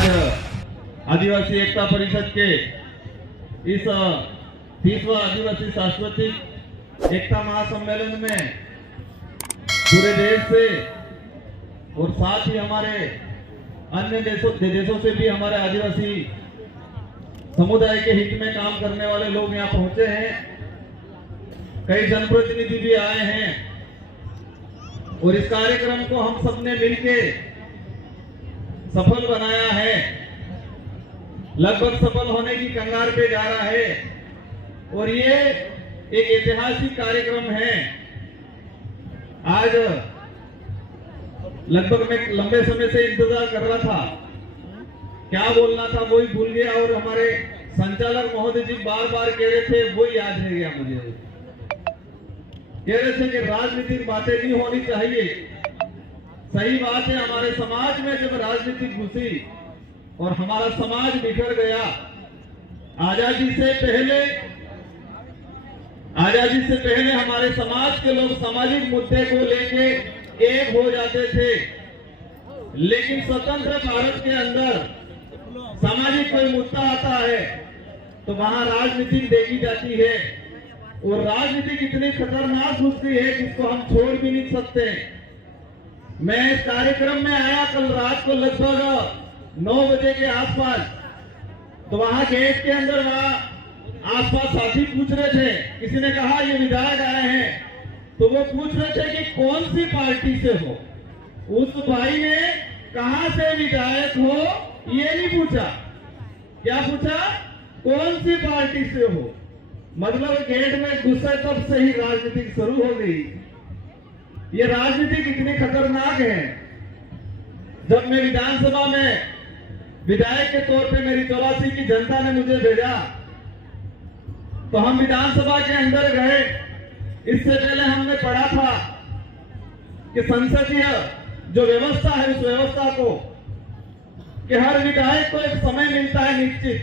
आज आदिवासी एकता परिषद के इस 30वां आदिवासी सांस्कृतिक एकता महासम्मेलन में पूरे देश से और साथ ही हमारे अन्य देशों से भी हमारे आदिवासी समुदाय के हित में काम करने वाले लोग यहाँ पहुंचे हैं। कई जनप्रतिनिधि भी आए हैं और इस कार्यक्रम को हम सबने मिलके सफल बनाया है। लगभग सफल होने की कगार पे जा रहा है और ये एक ऐतिहासिक कार्यक्रम है। आज लगभग मैं लंबे समय से इंतजार कर रहा था, क्या बोलना था वही भूल गया और हमारे संचालक महोदय जी बार बार कह रहे थे, वो याद रह गया मुझे। कह रहे थे कि राजनीतिक बातें नहीं होनी चाहिए। सही बात है, हमारे समाज में जब राजनीति घुसी और हमारा समाज बिखर गया, आजादी से पहले हमारे समाज के लोग सामाजिक मुद्दे को लेके एक हो जाते थे, लेकिन स्वतंत्र भारत के अंदर सामाजिक कोई मुद्दा आता है तो वहां राजनीति देखी जाती है और राजनीति इतनी खतरनाक घुसती है जिसको हम छोड़ भी नहीं सकते। मैं इस कार्यक्रम में आया कल रात को लगभग 9 बजे के आसपास, तो वहां गेट के अंदर वहां आसपास साथी पूछ रहे थे, किसी ने कहा ये विधायक आए हैं, तो वो पूछ रहे थे कि कौन सी पार्टी से हो। उस भाई ने कहां से विधायक हो ये नहीं पूछा, क्या पूछा, कौन सी पार्टी से हो। मतलब गेट में घुसे तब से ही राजनीति शुरू हो गई। ये राजनीति कितनी खतरनाक है। जब मैं विधानसभा में विधायक के तौर पे मेरी तलाशी की जनता ने मुझे भेजा तो हम विधानसभा के अंदर गए। इससे पहले हमने पढ़ा था कि संसदीय जो व्यवस्था है उस व्यवस्था को कि हर विधायक को एक समय मिलता है निश्चित,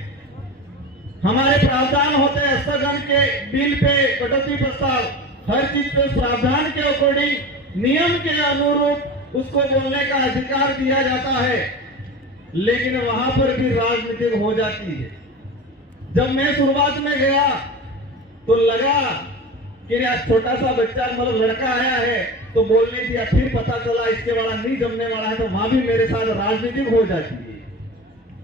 हमारे प्रावधान होते हैं स्थगन के बिल पे कटौती प्रस्ताव, हर चीज पे प्रावधान के अकॉर्डिंग नियम के अनुरूप उसको बोलने का अधिकार दिया जाता है, लेकिन वहां पर भी राजनीति हो जाती है। जब मैं शुरुआत में गया तो लगा कि छोटा सा बच्चा मतलब लड़का आया है तो बोलने दिया, फिर पता चला इसके वाला नहीं जमने वाला है, तो वहां भी मेरे साथ राजनीतिक हो जाती है।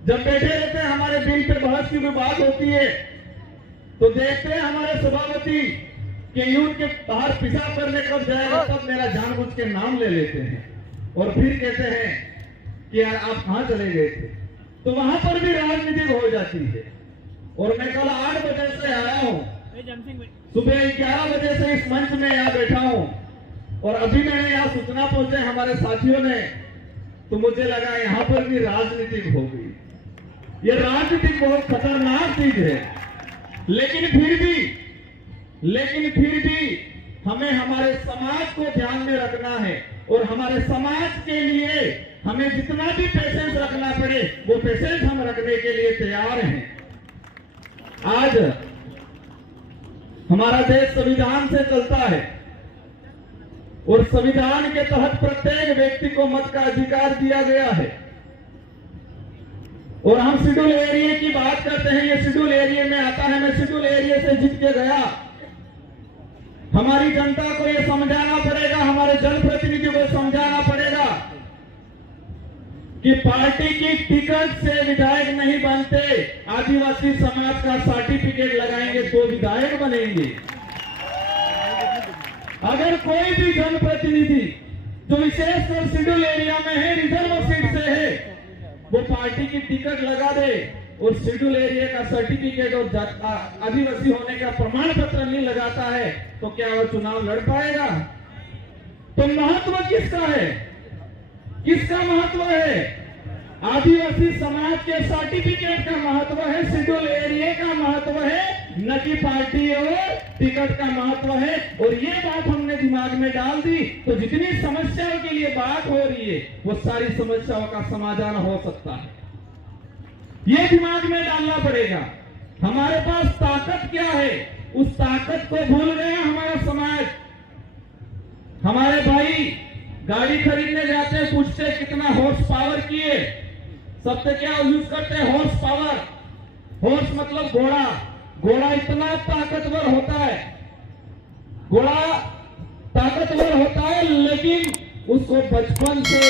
जब बैठे रहते हैं हमारे बिल पे बहस की कोई बात होती है तो देखते हैं हमारे सभापति के यूथ के बाहर पेशाब करने कब जाएगा तब मेरा जानबूझ के नाम ले लेते हैं और फिर कहते हैं कि यार आप कहां चले गए थे। तो वहां पर भी राजनीतिक हो जाती है। और मैं कल 8 बजे से आया हूं, सुबह 11 बजे से इस मंच में यहाँ बैठा हूं और अभी मैंने यहाँ सूचना पहुंचे हमारे साथियों ने, तो मुझे लगा यहाँ पर भी राजनीतिक हो गई। ये राजनीतिक बहुत खतरनाक चीज है, लेकिन फिर भी हमें हमारे समाज को ध्यान में रखना है और हमारे समाज के लिए हमें जितना भी पेशेंस रखना पड़े वो पेशेंस हम रखने के लिए तैयार हैं। आज हमारा देश संविधान से चलता है और संविधान के तहत प्रत्येक व्यक्ति को मत का अधिकार दिया गया है। और हम शेड्यूल एरिया की बात करते हैं, ये शेड्यूल एरिया में आता है। मैं शेड्यूल एरिया से जीत के गया। हमारी जनता को ये समझाना पड़ेगा, हमारे जनप्रतिनिधि को समझाना पड़ेगा कि पार्टी की टिकट से विधायक नहीं बनते, आदिवासी समाज का सर्टिफिकेट लगाएंगे तो विधायक बनेंगे। अगर कोई भी जनप्रतिनिधि जो विशेषकर शेड्यूल एरिया में है, रिजर्व सीट से है, वो पार्टी की टिकट लगा दे और शेड्यूल एरिया का सर्टिफिकेट और आदिवासी होने का प्रमाण पत्र नहीं लगाता है तो क्या वो चुनाव लड़ पाएगा? तो महत्व किसका है? किसका महत्व है? आदिवासी समाज के सर्टिफिकेट का महत्व है, शेड्यूल एरिया का महत्व है, न कि पार्टी और टिकट का महत्व है। और ये बात हमने दिमाग में डाल दी तो जितनी समस्याओं के लिए बात हो रही है वो सारी समस्याओं का समाधान हो सकता है। ये दिमाग में डालना पड़ेगा। हमारे पास ताकत क्या है, उस ताकत को भूल गया हमारा समाज। हमारे भाई गाड़ी खरीदने जाते हैं, पूछते कितना हॉर्स पावर की है, शब्द क्या यूज करते हैं? Horse power. हॉर्स मतलब घोड़ा। घोड़ा इतना ताकतवर होता है, घोड़ा ताकतवर होता है, लेकिन उसको बचपन से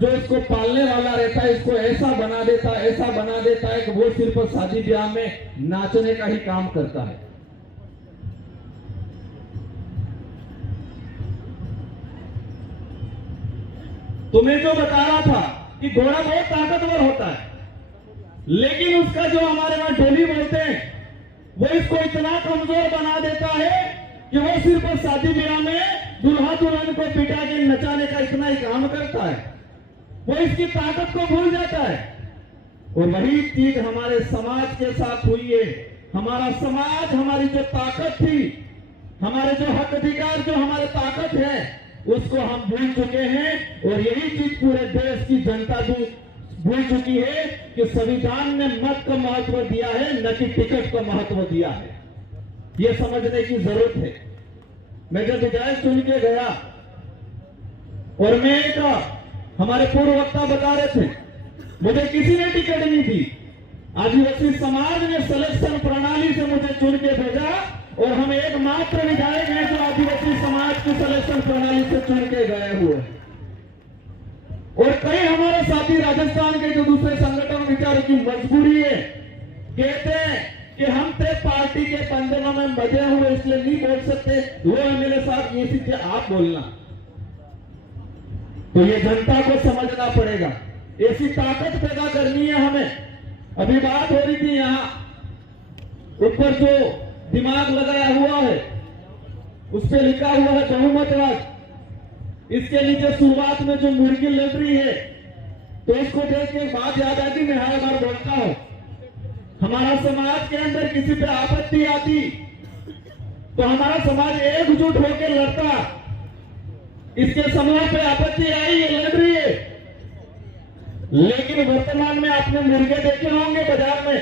जो इसको पालने वाला रहता है इसको ऐसा बना देता है कि वो सिर्फ शादी ब्याह में नाचने का ही काम करता है। तो मैं जो बता रहा था कि घोड़ा बहुत ताकतवर होता है, लेकिन उसका जो हमारे वहां डोली बोलते हैं वो इसको इतना कमजोर बना देता है कि वो सिर्फ शादी ब्याह में दुल्हा दुल्हन को बिठा के नचाने का इतना ही काम करता है, वो इसकी ताकत को भूल जाता है। और वही चीज हमारे समाज के साथ हुई है। हमारा समाज, हमारी जो ताकत थी, हमारे जो हक अधिकार, जो हमारे ताकत है, उसको हम भूल चुके हैं। और यही चीज पूरे देश की जनता भी भूल चुकी है कि संविधान ने मत को महत्व दिया है, न कि टिकट को महत्व दिया है। यह समझने की जरूरत है। मैं जब विधायक चुन के गया और मैं हमारे पूर्व वक्ता बता रहे थे, मुझे किसी ने टिकट नहीं दी। आदिवासी समाज ने सिलेक्शन प्रणाली से मुझे चुन के भेजा और हम एकमात्र विधायक हैं जो आदिवासी समाज की सिलेक्शन प्रणाली से चुन के गए हुए। और कई हमारे साथी राजस्थान के जो दूसरे संगठन विचारों की मजबूरी है, कहते हैं कि हम थे पार्टी के बंधनों में बजे हुए इसलिए नहीं बोल सकते, वो एमएलए साहब ये चीजें आप बोलना। तो ये जनता को समझना पड़ेगा, ऐसी ताकत पैदा करनी है हमें। अभी बात हो रही थी यहाँ ऊपर जो दिमाग लगाया हुआ है उस पर लिखा हुआ है बहुमतवाद। इसके नीचे शुरुआत में जो मुर्गी लग रही है, तो इसको देख के बात याद आती, मैं हर बार बोलता हूं, हमारा समाज के अंदर किसी पे आपत्ति आती तो हमारा समाज एकजुट होकर लड़ता। इसके समूह पे आपत्ति आई, ये लड़ रही है, लेकिन वर्तमान में आपने मुर्गे देखे होंगे बाजार में,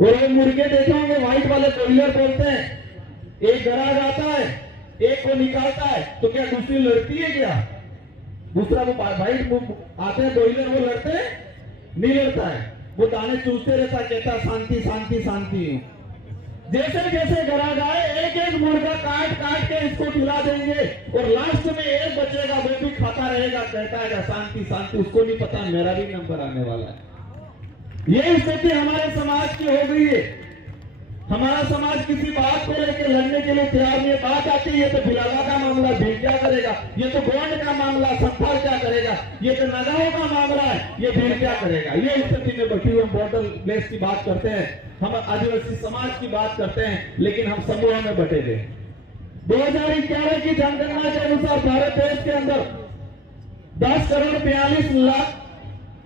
और ये मुर्गे देखे होंगे व्हाइट वाले ब्रॉयलर बोलते हैं। एक ग्राहक आता है, एक को निकालता है, तो क्या दूसरी लड़ती है? क्या दूसरा वो व्हाइट आते हैं ब्रॉयलर, वो लड़ते हैं? नहीं लड़ता है, वो दाने चूसते रहता, कहता शांति शांति शांति। जैसे जैसे ग्राहक आए एक एक मुर्गा काट काट के इसको खिला देंगे और लास्ट में एक बचेगा, वो भी खाता रहेगा, कहता है शांति शांति। उसको नहीं पता मेरा भी नंबर आने वाला है। ये स्थिति हमारे समाज की हो गई है। हमारा समाज किसी बात को लेकर लड़ने के लिए तैयार नहीं है। बात आती है, ये तो भिलाला का मामला, भील क्या करेगा? ये तो गोंड का मामला, संथाल क्या करेगा? ये तो नगाओं का मामला है, ये भील क्या करेगा? ये स्थिति में बैठी हुई हम बॉर्डर प्लेस की बात करते हैं, हम आदिवासी समाज की बात करते हैं, लेकिन हम समूह में बटे गए। 2011 की जनगणना के अनुसार भारत देश के अंदर 10 करोड़ 42 लाख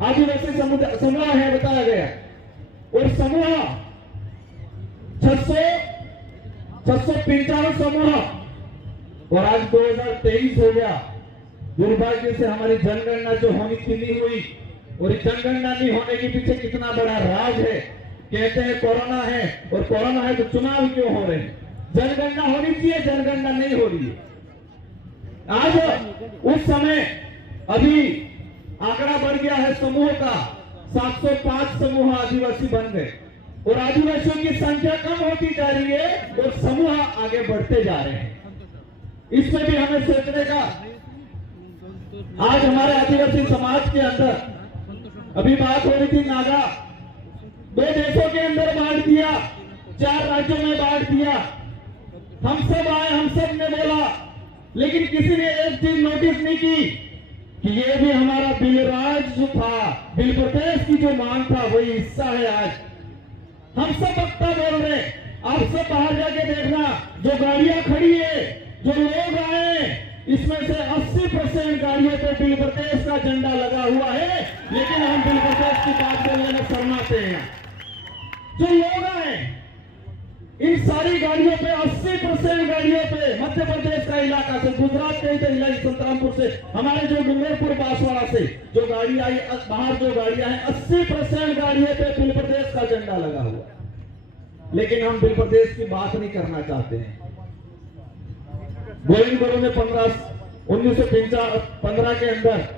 आदिवासी समूह है बताया गया, और समूह 695 समूह, और आज 2023 हो गया। दुर्भाग्य से हमारी जनगणना जो होनी थी नहीं हुई, और जनगणना नहीं होने के पीछे कितना बड़ा राज है। कहते हैं कोरोना है, और कोरोना है तो चुनाव क्यों हो रहे हैं? जनगणना होनी चाहिए, जनगणना नहीं हो रही है। आज उस समय अभी आंकड़ा बढ़ गया है समूह का, 705 समूह आदिवासी बन गए, और आदिवासियों की संख्या कम होती जा रही है और समूह आगे बढ़ते जा रहे हैं। इसमें भी हमें सोचने का। आज हमारे आदिवासी समाज के अंदर अभी बात हो रही थी नागा, 2 देशों के अंदर बांट दिया, 4 राज्यों में बांट दिया। हम सब आए, हम सब ने बोला, लेकिन किसी ने एक चीज नोटिस नहीं की कि ये भी हमारा बिल राज जो था, बिल प्रदेश की जो मांग था, वही हिस्सा है। आज हम सब वक्ता बोल रहे हैं, आप सब बाहर जाके देखना, जो गाड़ियां खड़ी है, जो लोग आए, इसमें से 80% गाड़ियों पे बिल प्रदेश का झंडा लगा हुआ है, लेकिन हम बिल प्रदेश की बात करने में शर्माते हैं। जो लोग आए, इन सारी गाड़ियों पे 80% गाड़ियों पे मध्य प्रदेश का इलाका से, गुजरात के इलाके संतरामपुर से, हमारे जो डूंगरपुर बांसवाड़ा से जो गाड़ी आई, बाहर जो गाड़ियां हैं, 80% गाड़ियों पे बिल प्रदेश का झंडा लगा हुआ। लेकिन हम बिल प्रदेश की बात नहीं करना चाहते हैं। गोविंद गुरु ने 1915 के अंदर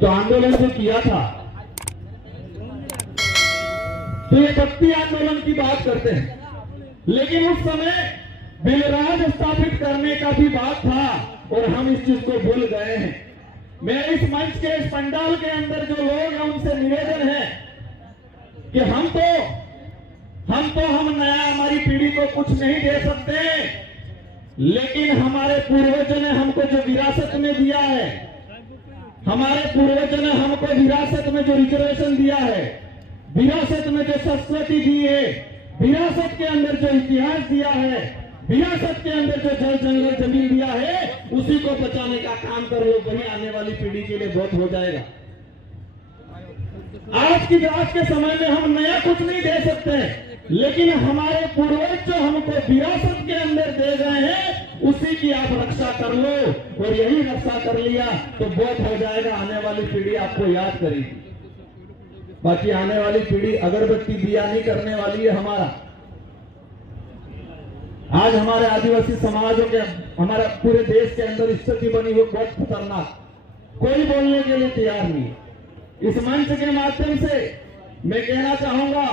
तो आंदोलन जो किया था, तो ये भक्ति आंदोलन की बात करते हैं, लेकिन उस समय बिलराज स्थापित करने का भी बात था और हम इस चीज को भूल गए हैं। मेरे इस मंच के, इस पंडाल के अंदर जो लोग हैं उनसे निवेदन है कि हम नया, हमारी पीढ़ी को कुछ नहीं दे सकते, लेकिन हमारे पूर्वजों ने हमको जो विरासत में दिया है, हमारे पूर्वजों ने हमको विरासत में जो रिजर्वेशन दिया है, विरासत में जो संस्कृति दी है, विरासत के अंदर जो इतिहास दिया है, विरासत के अंदर जो जल जंगल जमीन दिया है, उसी को बचाने का काम कर लो, वही आने वाली पीढ़ी के लिए बहुत हो जाएगा। आज के समय में हम नया कुछ नहीं दे सकते, लेकिन हमारे पूर्वज जो हमको विरासत के अंदर दे गए हैं, उसी की आप रक्षा कर लो, और यही रक्षा कर लिया तो बहुत हो जाएगा। आने वाली पीढ़ी आपको याद करेगी। बाकी आने वाली पीढ़ी अगरबत्ती दिया नहीं करने वाली है। हमारा आज हमारे आदिवासी समाजों के, हमारे पूरे देश के अंदर स्थिति बनी हुई बहुत खतरनाक, कोई बोलने के लिए तैयार नहीं है। इस मंच के माध्यम से मैं कहना चाहूंगा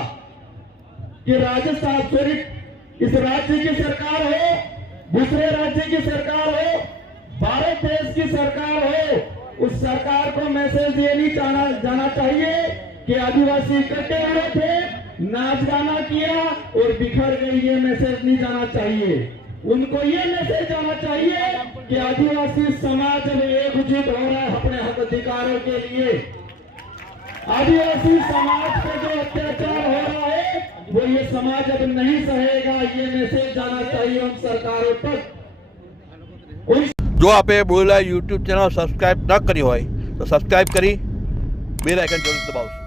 कि राजस्थान, सॉरी, इस राज्य की सरकार हो, दूसरे राज्य की सरकार हो, भारत देश की सरकार हो, उस सरकार को मैसेज ये नहीं जाना चाहिए कि आदिवासी इकट्ठे हुए थे, नाच गाना किया और बिखर गई, ये मैसेज नहीं जाना चाहिए। उनको ये मैसेज जाना चाहिए कि आदिवासी समाज अब एकजुट हो रहा है अपने हक अधिकारों के लिए। आदिवासी समाज पे जो अत्याचार हो रहा है, वो ये समाज अब नहीं सहेगा, ये मैसेज जाना चाहिए उन सरकारों तक। जो आपे बोला यूट्यूब चैनल सब्सक्राइब न करी हो तो सब्सक्राइब करी, बेल आइकन जरूर दबाओ।